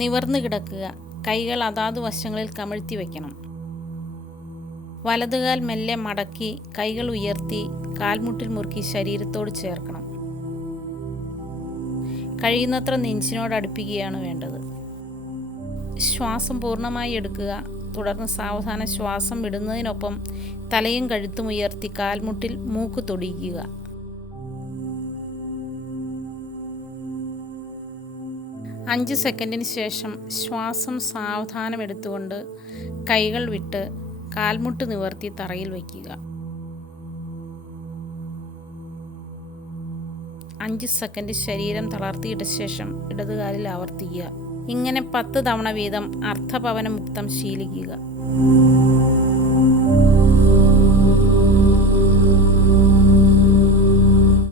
നിവർന്നു കിടക്കുക. കൈകൾ അതാത് വശങ്ങളിൽ കമിഴ്ത്തി വയ്ക്കണം. വലതുകാൽ മെല്ലെ മടക്കി കൈകൾ ഉയർത്തി കാൽമുട്ടിൽ മുറുക്കി ശരീരത്തോട് ചേർക്കണം. കഴിയുന്നത്ര നെഞ്ചിനോട് അടുപ്പിക്കുകയാണ് വേണ്ടത്. ശ്വാസം പൂർണ്ണമായി എടുക്കുക. തുടർന്ന് സാവധാനം ശ്വാസം വിടുന്നതിനൊപ്പം തലയും കഴുത്തും ഉയർത്തി കാൽമുട്ടിൽ മൂക്ക് തൊടിയിക്കുക. അഞ്ച് സെക്കൻഡിന് ശേഷം ശ്വാസം സാവധാനം എടുത്തുകൊണ്ട് കൈകൾ വിട്ട് കാൽമുട്ട് നിവർത്തി തറയിൽ വയ്ക്കുക. 5 സെക്കൻഡ് ശരീരം തളർത്തിയിട്ട ശേഷം ഇടതുകാലിൽ ആവർത്തിക്കുക. ഇങ്ങനെ 10 തവണ വീതം അർത്ഥപവനമുക്തം ശീലിക്കുക.